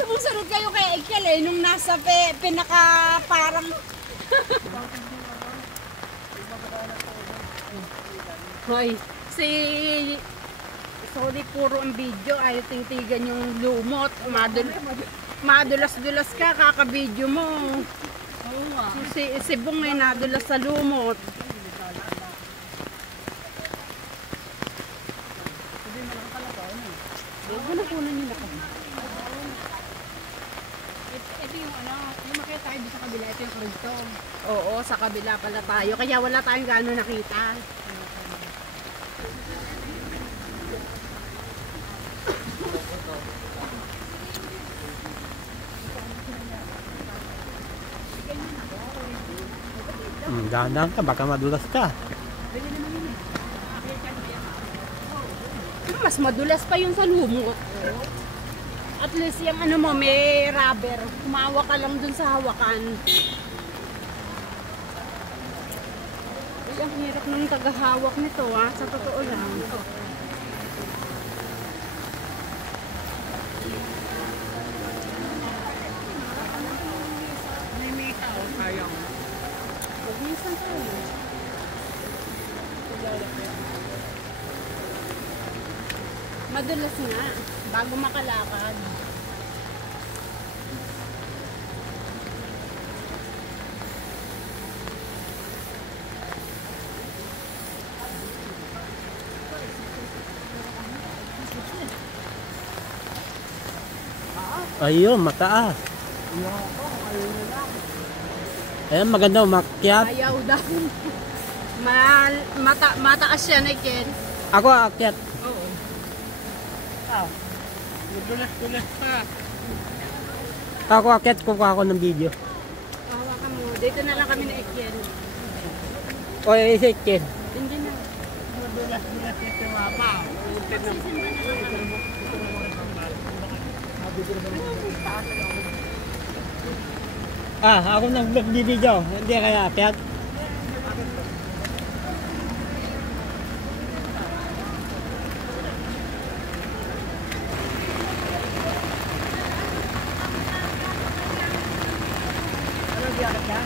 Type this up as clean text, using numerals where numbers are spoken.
sumusunod kayo kay Ekel eh, nung nasa pinaka parang... Hoy, sorry, puro ang video, ayaw tingtigan yung lumot, madulas-dulas ka, kaka-video mo. Si Bong ay nadulas sa lumot. Huwag na kunan nyo na kami. Ito yung yung makita tayo sa kabila, ito yung krito. Oo, sa kabila pala tayo, kaya wala tayong gano'n nakita. Dahan-dahan ka, baka madulas ka. Mas madulas pa yung sa lumot. At least yung mo, may rubber. Kumawa ka lang dun sa hawakan. Ay, ang hirap nung tagahawak nito sa totoo lang. May mika o sayang. Minsan po. Madulas nga, bago makalakad. Ayun, mataas. Ayan, maganda umakyat. Ayaw daw. Mataas yan, Ken. Ako aakyat. Oo. Madulas-dulas pa. Ako aakyat, kukuha ako ng video. Hawakan mo. Dito na lang kami na Ken. O, isip Ken. Hindi na. Madulas-dulas ito mama. Ako nag-vlog di video. Hindi kaya aakyat. Ano biyak ka?